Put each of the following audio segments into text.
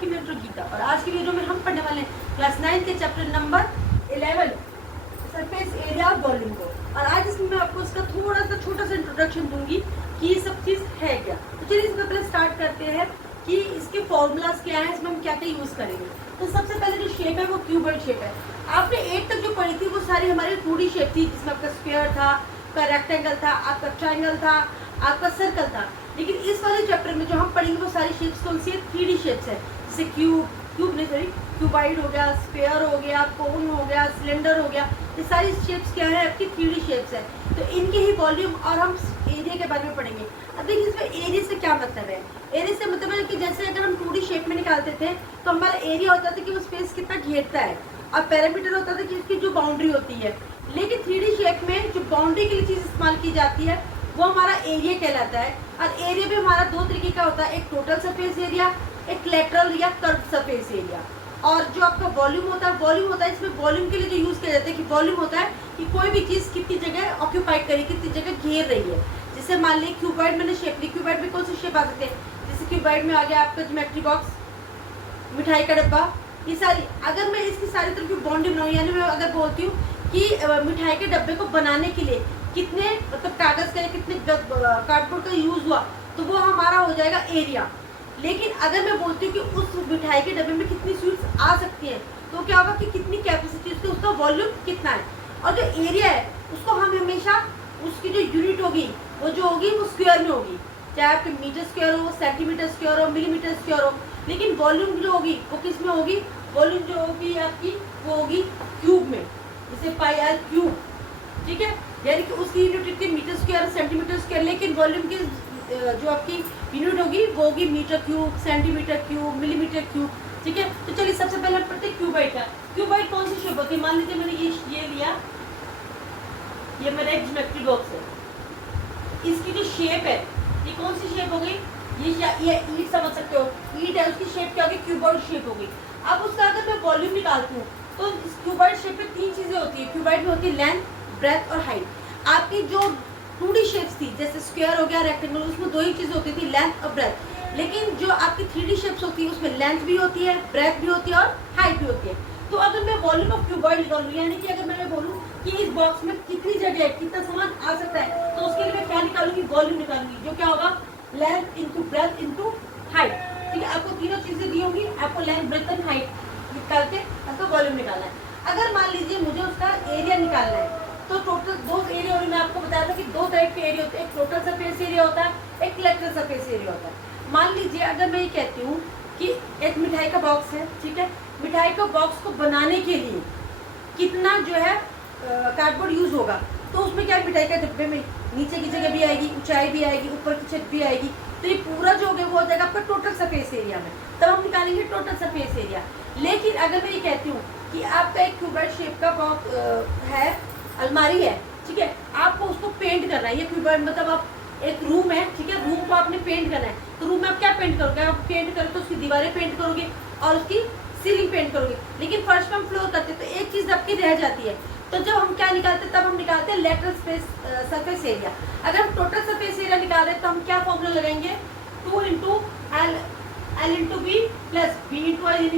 आपकी मेट्रो गीता। और आज की वीडियो में हम पढ़ने वाले हैं क्लास 9 के chapter number 11 surface area of volume को। और आज इसमें मैं आपको इसका थोड़ा सा छोटा सा इंट्रोडक्शन दूंगी कि ये सब चीज़ है क्या। तो चलिए इसमें पहले स्टार्ट करते हैं कि इसके फॉर्मूलाज क्या है, इसमें हम क्या क्या यूज़ करेंगे। तो सबसे पहले जो शेप है वो क्यूबॉइड शेप है। आपने 8 तक जो पढ़ी थी वो सारी हमारी 2D शेप थी, जिसमें आपका स्क्वायर था, आपका रेक्टेंगल था, आपका ट्राइंगल था, आपका सर्कल था। लेकिन इस वाले चैप्टर में जो हम पढ़ेंगे वो सारी शेप्स कौन सी है, 3D शेप्स है। जैसे क्यूबाइड हो गया, स्फीयर हो गया, कोन हो गया, सिलेंडर हो गया। ये सारी शेप्स क्या है, आपकी 3D शेप्स है। तो इनके ही वॉल्यूम और हम एरिया के बारे में पढ़ेंगे। अब देखिए इसमें एरिया से क्या मतलब है। एरिया से मतलब है कि जैसे अगर हम 2D शेप में निकालते थे तो हमारा एरिया होता था कि वो स्पेस कितना घेरता है, और पैरामीटर होता था कि उसकी जो बाउंड्री होती है। लेकिन 3D शेप में जो बाउंड्री के लिए चीज़ इस्तेमाल की जाती है वो हमारा एरिया कहलाता है। और एरिया भी हमारा दो तरीके का होता है, एक टोटल सरफेस एरिया, एक लेटरल या कर्व सरफेस एरिया। और जो आपका वॉल्यूम होता है इसमें वॉल्यूम के लिए जो यूज़ किया जाता है कि वॉल्यूम होता है कि कोई भी चीज़ कितनी जगह ऑक्यूपाइड करी, कितनी जगह घेर रही है। जैसे मान लीजिए क्यूबाइड मैंने शेप ली, क्यूबाइड में कौन सी शेप आ सकते हैं, जैसे क्यूबाइड में आ गया आपका ज्योमेट्री बॉक्स, मिठाई का डब्बा, ये सारी। अगर मैं इसकी सारी तरह की बाउंड्री बनाऊँ, यानी मैं अगर बोलती हूँ कि मिठाई के डब्बे को बनाने के लिए कितने मतलब कागज़ का या कितने कार्डबोर्ड का यूज़ हुआ, तो वो हमारा हो जाएगा एरिया। लेकिन अगर मैं बोलती हूँ कि उस मिठाई के डब्बे में कितनी स्वीट्स आ सकती हैं, तो क्या होगा कि कितनी कैपेसिटी उसकी, उसका वॉल्यूम कितना है। और जो एरिया है उसको हम हमेशा उसकी जो यूनिट होगी वो जो होगी वो स्क्वायर में होगी, चाहे आपके मीटर स्क्वायर हो, सेंटीमीटर स्क्वायर हो, मिलीमीटर स्क्वायर हो। लेकिन वॉल्यूम जो होगी वो किस में होगी, वॉल्यूम जो होगी आपकी वो होगी क्यूब में, जैसे पाई आर क्यूब, ठीक है। यानी कि उसकी यूनिट कितनी, मीटर स्क्वायर, सेंटीमीटर स्क्वायर। लेकिन वॉल्यूम की जो आपकी यूनिट होगी वो होगी metre cube, centimetre cube, millimetre cube, ठीक है। तो चलिए सबसे पहले हम पढ़ते हैं क्यूबाइड का। क्यूबाइड कौन सी शेप होती है, मान लीजिए मैंने ये लिया, ये मेरा एक ज्योमेट्री बॉक्स है, इसकी जो शेप है ये कौन सी शेप हो गई, ये ईट समझ सकते हो, ईट है, उसकी शेप क्या होगी, क्यूबाइड शेप होगी। अब उसका अगर मैं वॉल्यूम निकालती हूँ तो इस क्यूबाइड शेप में 3 चीज़ें होती है। क्यूबाइड में होती है लेंथ, ब्रेथ और हाइट। आपकी जो 2D शेप्स थी जैसे स्क्वायर हो गया, रेक्टेंगल, उसमें 2 ही चीज़ें होती थी, लेंथ और ब्रेथ। लेकिन जो आपकी 3D शेप्स होती है उसमें लेंथ भी होती है, ब्रेथ भी होती है और हाइट भी होती है। तो अगर मैं वॉल्यूम ऑफ क्यूबाइड निकालूँ, यानी कि अगर मैं बोलूँ कि इस बॉक्स में कितनी जगह है, कितना सामान आ सकता है, तो उसके लिए मैं क्या निकालूंगी, वॉल्यूम निकालूंगी, जो क्या होगा length into breadth into height, ठीक है। आपको तीनों चीज़ें दी होंगी, आपको लेंथ, ब्रेथ एंड हाइट निकाल के आपको वॉल्यूम निकालना है। अगर मान लीजिए मुझे उसका एरिया निकालना है, तो टोटल 2 एरिया, और मैं आपको बताया था कि 2 टाइप के एरिया होते हैं, एक टोटल सरफेस एरिया होता है, एक लेटरल सरफेस एरिया होता है। मान लीजिए अगर मैं ये कहती हूँ कि एक मिठाई का बॉक्स है, ठीक है, मिठाई का बॉक्स को बनाने के लिए कितना जो है कार्डबोर्ड यूज़ होगा, तो उसमें क्या मिठाई के डिब्बे में नीचे की जगह भी आएगी, ऊंचाई भी आएगी, ऊपर की छत भी आएगी, तो ये पूरा जो होगा वो हो जाएगा आपका टोटल सरफेस एरिया में, तब हम निकालेंगे टोटल सरफेस एरिया। लेकिन अगर मैं ये कहती हूँ कि आपका एक क्यूबाइड शेप का बॉक्स है, अलमारी है, ठीक है, आपको उसको पेंट करना है। ये क्यूबाइड मतलब आप एक रूम है, ठीक है, रूम को आपने पेंट करना है, तो रूम में आप क्या पेंट करोगे, आप पेंट करोगे तो उसकी दीवारें पेंट करोगे और उसकी सीलिंग पेंट करोगे। लेकिन फर्श में हम फ्लोर करते तो एक चीज़ आपकी रह जाती है, तो जब हम क्या निकालते हैं, तब हम निकालते हैं लेटरल सरफेस एरिया। अगर हम टोटल सरफेस एरिया निकाल रहे हैं तो हम क्या फॉर्मूला लगाएंगे, 2 into L into B plus B into I,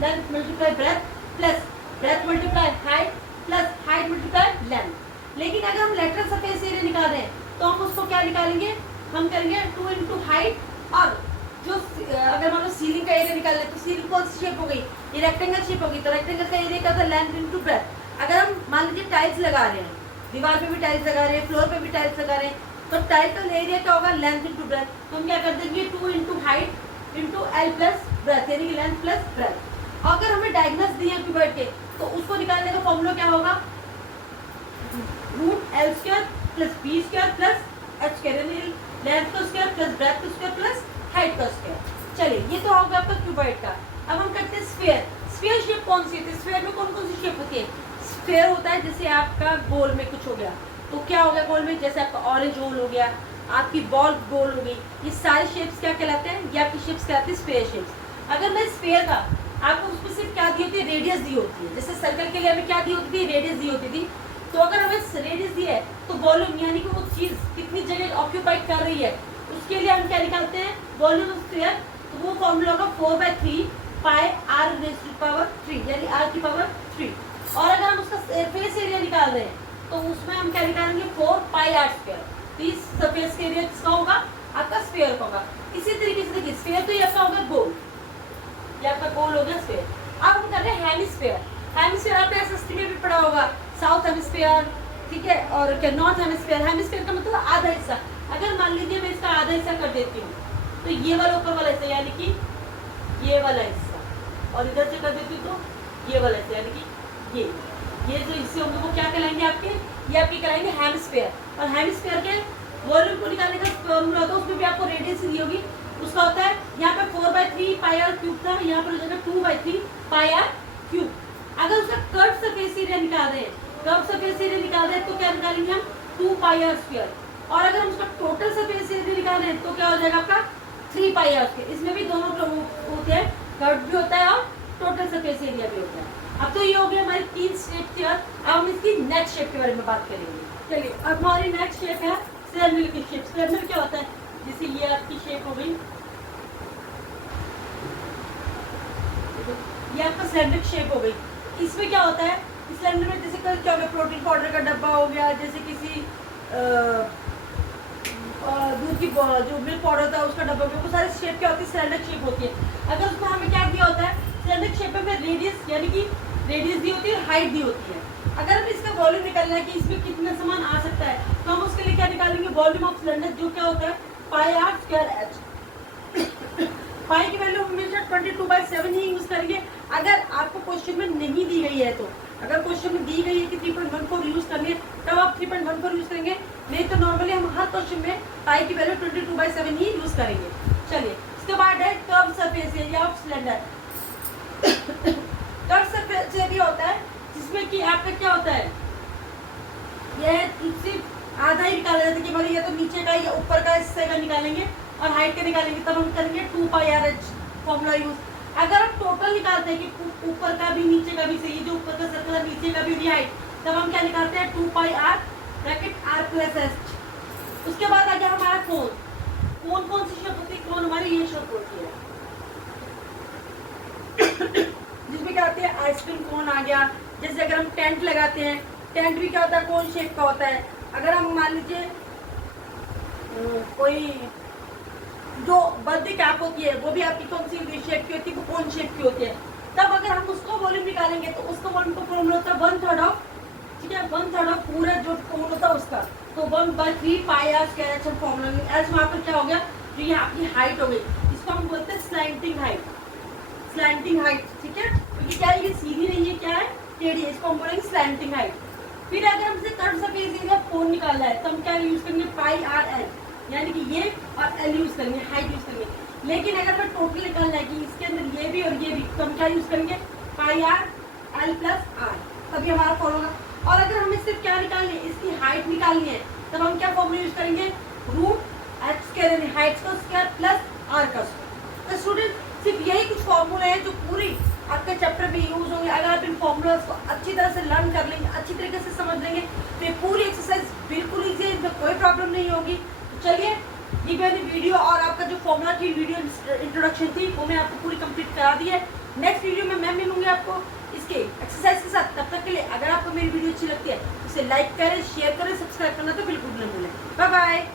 length multiply breadth plus breadth multiply height plus height multiply length. लेकिन अगर हम लेटरल सरफेस एरिया निकाल रहे हैं तो हम उसको क्या निकालेंगे, हम करेंगे 2 इंटू हाइट, और जो अगर मान लो सीलिंग का एरिया निकाल रहे तो सीलिंग कौन सी शेप हो गई, ये रेक्टेंगल शेप होगी, तो रेक्टेंगल का एरिया का था लेंथ इंटू ब्रेथ। अगर हम मान लीजिए टाइल्स लगा रहे हैं, दीवार पे भी टाइल्स लगा रहे हैं, फ्लोर पे भी टाइल्स लगा रहे हैं, तो टाइल का एरिया क्या होगा, लेंथ इंटू ब्रेथ। तो हम क्या कर देंगे, 2 into height into L plus breadth, यानी कि लेंथ प्लस ब्रेथ। अगर हमें डायगोनल्स दिए हैं क्यूबाइड के, तो उसको निकालने का फॉर्मूला क्या होगा, root L square plus B square plus H square, यानी लेंथ का स्क्वायर प्लस ब्रेथ का स्क्वायर प्लस हाइट का स्क्वायर। चलिए ये तो होगा आपका क्यूबाइड का। अब हम करते हैं स्फीयर। स्फीयर शेप कौन सी होती है, स्फीयर में कौन कौन सी शेप होती है, स्फीयर होता है जैसे आपका गोल में कुछ हो गया, तो क्या हो गया गोल में, जैसे आपका ऑरेंज होल हो गया, आपकी बॉल गोल हो गई, ये सारे शेप्स क्या कहलाते हैं, ये आपकी शेप्स कहलाती है स्फीयर शेप्स। अगर मैं स्फीयर का आपको उसमें सिर्फ क्या दी होती है, रेडियस दी होती है। जैसे सर्कल के लिए हमें क्या दी होती थी, रेडियस दी होती थी। तो अगर हमें रेडियस दी है तो वॉल्यूम, यानी कि वो चीज़ कितनी जगह ऑक्यूपाइड कर रही है, उसके लिए हम क्या निकालते हैं, वॉल्यूम ऑफ स्फीयर। तो वो फॉर्मूला होगा 4/3 पाई r रेज़ टू पावर 3, यानी r की पावर 3। और अगर हम उसका सरफेस एरिया निकाल रहे हैं तो उसमें हम क्या निकालेंगे 4 पाई r स्क्वायर। तो इस सरफेस एरिया किसका होगा, आपका स्फीयर का होगा। इसी तरीके से देखिए स्फीयर तो ये आपका होगा गोल, ये आपका गोल हो गया स्फीयर। अब हम कर रहे हैं हेमिस्फीयर। हेमिस्फीयर आपने एसएसटी में भी पढ़ा होगा, साउथ हेमिस्फीयर, ठीक है, और क्या नॉर्थ हेमिस्फीयर। हेमिस्फीयर का मतलब आधा हिस्सा। अगर मान लीजिए मैं इसका आधा हिस्सा कर देती हूँ तो ये वाला ऊपर वाला हिस्सा यानी कि ये वाला हिस्सा, और इधर से कर देती हूँ तो ये वाला हिस्सा यानी कि ये जो हिस्से होंगे वो क्या कहलाएंगे आपके, ये आपके कहलाएंगे हेमिस्फीयर। और हेमिस्फीयर के वॉल्यूम को निकालने का फॉर्मूला होता है, उसमें भी आपको रेडियस दी होगी। उसका होता है यहाँ पे 4/3 पाई r क्यूब था, यहाँ पर हो जाएगा 2/3 पाई r क्यूब। अगर उसका कर्व सरफेस एरिया निकाल रहे हैं, कर्व सरफेस एरिया निकाल रहे हैं तो क्या निकालेंगे हम 2 पाई r स्क्वायर। और अगर हम उसका टोटल सरफेस एरिया निकाल रहे हैं तो क्या हो जाएगा आपका 3 पाई r स्क्वायर। इसमें भी दोनों होते हैं, कर्व भी होता है और टोटल सरफेस एरिया भी होता है। अब तो ये हो गया हमारी 3 शेप थी, और अब हम इसकी नेक्स्ट शेप के बारे में बात करेंगे। चलिए अब हमारी नेक्स्ट शेप है सिलेंडर की शेप। सिलेंडर क्या होता है, जैसे ये आपकी शेप हो गई, ये आपका सिलेंडर की शेप हो गई। इसमें क्या होता है, इस सिलेंडर में जैसे क्या हो गया, प्रोटीन पाउडर का डब्बा हो गया, जैसे किसी दूध की जो मिल्क पाउडर होता है उसका डब्बा हो गया, वो सारी शेप क्या होती है, सिलेंडर शेप होती है। अगर उसमें हमें क्या दिया होता है, सिलेंडर शेप में रेडियस यानी कि रेडियस दी होती है और हाइट दी होती है। अगर हमें इसका वॉल्यूम निकालना है कि इसमें कितना सामान आ सकता है, तो हम उसके लिए क्या निकालेंगे, वॉल्यूम ऑफ सिलेंडर, जो क्या होता है पाई r स्क्वायर h। पाई की वैल्यू हमेशा 22/7 ही यूज करेंगे। अगर आपको क्वेश्चन में नहीं दी गई है तो, अगर क्वेश्चन में दी गई है कि 3.14 यूज करनी है तब आप 3.14 यूज करेंगे, नहीं तो नॉर्मली हम हर क्वेश्चन में पाई की वैल्यू 22/7 ही यूज करेंगे। चलिए इसके बाद है curve surface area of cylinder. Curve surface area होता है जिसमें कि आपका क्या होता है, यह सिर्फ आधा ही निकाला जाता है कि हमारी ये तो नीचे का या ऊपर का हिस्से का निकालेंगे और हाइट का निकालेंगे, तब हम करेंगे 2 पाई r h फॉर्मूला यूज। अगर हम टोटल निकालते हैं कि ऊपर का भी नीचे का भी सही, जो ऊपर का सर्कल है नीचे का भी हाइट, तब हम क्या निकालते हैं 2 पाई r bracket r plus h। उसके बाद आ गया हमारा कोन। कौन सी शेप होती है, कोन हमारी ये शेप होती है जिसमें क्या होती है, आइसक्रीम कोन आ गया। जैसे अगर हम टेंट लगाते हैं, टेंट भी क्या होता है, कोन शेप का होता है। अगर हम मान लीजिए कोई जो बर्थडे कैप होती है वो भी आपकी कौन सी शेप की होती है, वो कोन शेप की होती है। तब अगर हम उसको वॉल्यूम निकालेंगे तो उसका वॉल्यूम का फॉर्मूला होता है 1/3 ऑफ, ठीक है, 1/3 ऑफ पूरा जो कोन होता है उसका, तो 1/3 पाई r square h formula. H वहाँ पर क्या हो गया, जो ये आपकी हाइट हो गई, इसको हम बोलते हैं स्लैंटिंग हाइट। स्लैंटिंग हाइट, ठीक है, क्योंकि क्या है ये सीधी नहीं है, क्या है टेढ़ी है, इसको हम बोलेंगे स्लैंटिंग हाइट। फिर अगर हमसे कर्व सरफेस एरिया कोन निकालना है तो हम क्या यूज करेंगे पाई r l, यानी कि ये और l यूज करेंगे, हाइट यूज करेंगे। लेकिन अगर हमें टोटल निकालना है कि इसके अंदर ये भी और ये भी, तो हम क्या यूज करेंगे पाई r l प्लस r, तभी हमारा फॉर्मूला। और अगर हमें सिर्फ क्या निकालनी है, इसकी हाइट निकालनी है, तब हम क्या फॉर्मूला यूज करेंगे रूट h स्क्वायर, हाइट का स्क्वायर प्लस r का स्क्वायर। तो स्टूडेंट सिर्फ यही कुछ फॉर्मूले हैं जो पूरी आपके चैप्टर में यूज होंगे। अगर आप इन फॉर्मूलाज को अच्छी तरह से लर्न कर लेंगे, अच्छी तरीके से समझ लेंगे, तो ये पूरी एक्सरसाइज बिल्कुल ईजी है, इसमें कोई प्रॉब्लम नहीं होगी। तो चलिए ये मैंने वीडियो और आपका जो फॉर्मूला की वीडियो इंट्रोडक्शन थी वो मैं आपको पूरी कंप्लीट करा दी है। नेक्स्ट वीडियो में मैं मिलूंगी आपको इसके एक्सरसाइज के साथ। तब तक के लिए अगर आपको मेरी वीडियो अच्छी लगती है तो इसे लाइक करें, शेयर करें, सब्सक्राइब करना तो बिल्कुल न भूलें। Bye bye.